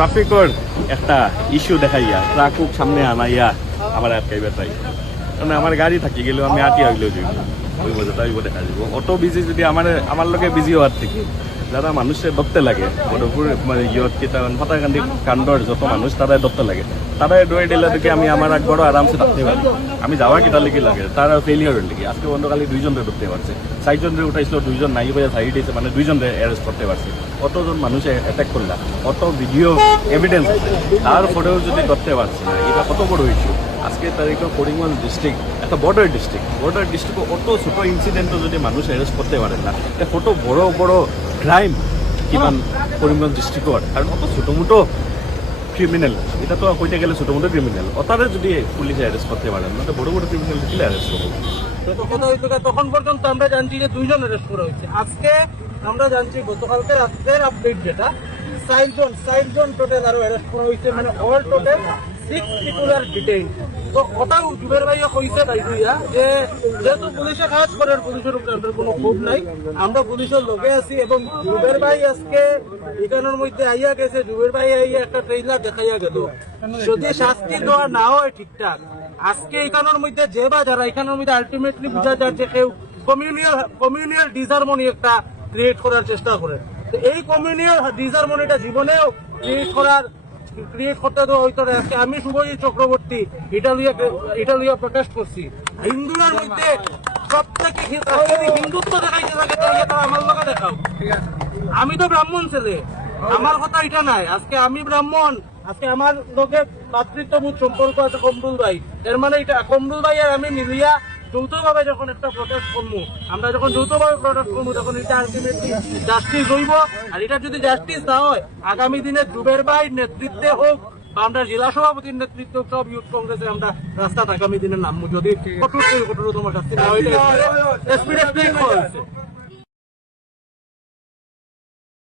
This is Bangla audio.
ট্রাফিকর একটা ইস্যু দেখাইয়া ট্রাক সামনে আনাইয়া আমার আটকাইবার তাই মানে আমার গাড়ি থাকি গেলেও আমি আটি হইলেও যাই ওই মজা তাই দেখা যাব অটো বিজি যদি আমার লোকে বিজি হওয়ার থেকে যারা মানুষের ধরতে লাগে বড়পুর মানে ইয়ত কেটা ফটাকান্দি কাণ্ডর যত মানুষ তারাই ধরতে লাগে তারাই ডোয়ে দিলে দেখে আমি আমার এক বড় আরামসে থাকতে পারি আমি যাওয়া কেটা লেগে লাগে তারা ফেলিয়ারের লেগে আজকে বন্ধকালি 2 জনরে ধরতে পারছে 4 জনরে উঠাইছিল 2 জন নাই ভাইয়া সাইড দিয়েছে মানে 2 জনরে অ্যারেস্ট করতে পারছে অতজন মানুষে অ্যাটাক করলা অত ভিডিও এভিডেন্স আছে তার ফটো যদি করতে পারছে না এটা কত বড় ইস্যু আজকে তারিখে করিমগঞ্জ ডিস্ট্রিক্ট একটা বর্ডার ডিস্ট্রিক্টে অত ছোট ইনসিডেন্টও যদি মানুষ অ্যারেস্ট করতে পারে না কত বড় বড় ক্রাইম কিমান করিমগঞ্জ ডিস্ট্রিক্টর কারণ অত ছোটো মোটো ক্রিমিনাল এটা তো কইতে গেলে ছোটো মোটো ক্রিমিনাল অতারে যদি পুলিশে অ্যারেস্ট করতে পারেন না বড় বড় ক্রিমিনাল কিলে অ্যারেস্ট করবো তখন পর্যন্ত আমরা জানছি যে 2 জন অ্যারেস্ট করা হয়েছে আজকে আমরা জানছি গতকালকে রাত্রের আপডেট যেটা 4 জন টোটাল আরো অ্যারেস্ট করা হয়েছে মানে অল টোটাল 6 পিপল আর ডিটেইন তো ওটাও জুবের ভাইয়া কইছে তাই দিয়া যে যেহেতু পুলিশে কাজ করে পুলিশের উপরে আমাদের কোনো ক্ষোভ নাই আমরা পুলিশের লগে আছি এবং জুবের ভাই আজকে এখানের মধ্যে আইয়া গেছে জুবের ভাই আইয়া একটা ট্রেইলার দেখাইয়া গেল যদি শাস্তি দেওয়া না হয় ঠিকঠাক আজকে এখানের মধ্যে যে বা যারা এখানের মধ্যে আলটিমেটলি বোঝা যাচ্ছে কেউ কমিউনিয়াল ডিসহারমনি একটা ক্রিয়েট করার চেষ্টা করে এই কমিউনিয়াল ডিসহারমনিটা জীবনেও ক্রিয়েট করতে দেওয়া হইতো না আজকে আমি শুভজিৎ চক্রবর্তী এটা লইয়া প্রকাশ করছি হিন্দুদের মধ্যে সব থেকে হিন্দুত্ব দেখাইতে থাকে আমার লোকে দেখাও আমি তো ব্রাহ্মণ ছেলে আমার কথা এটা নাই আজকে আমি ব্রাহ্মণ আজকে আমার লোকের ভাতৃত্ববোধ সম্পর্ক আছে কমরুল ভাই এর মানে এটা কমরুল ভাই আর আমি মিলিয়া যৌথভাবে যখন একটা প্রটেস্ট করবো আমরা যখন যৌথভাবে প্রটেস্ট করবো তখন এটা আলটিমেটলি জাস্টিস হইব আর এটা যদি জাস্টিস না হয় আগামী দিনে জুবের ভাই নেতৃত্বে হোক বা আমরা জেলা সভাপতির নেতৃত্বে সব ইউথ কংগ্রেসে আমরা রাস্তায় আগামী দিনে নামবো যদি কঠোরতম শাস্তি না হইলে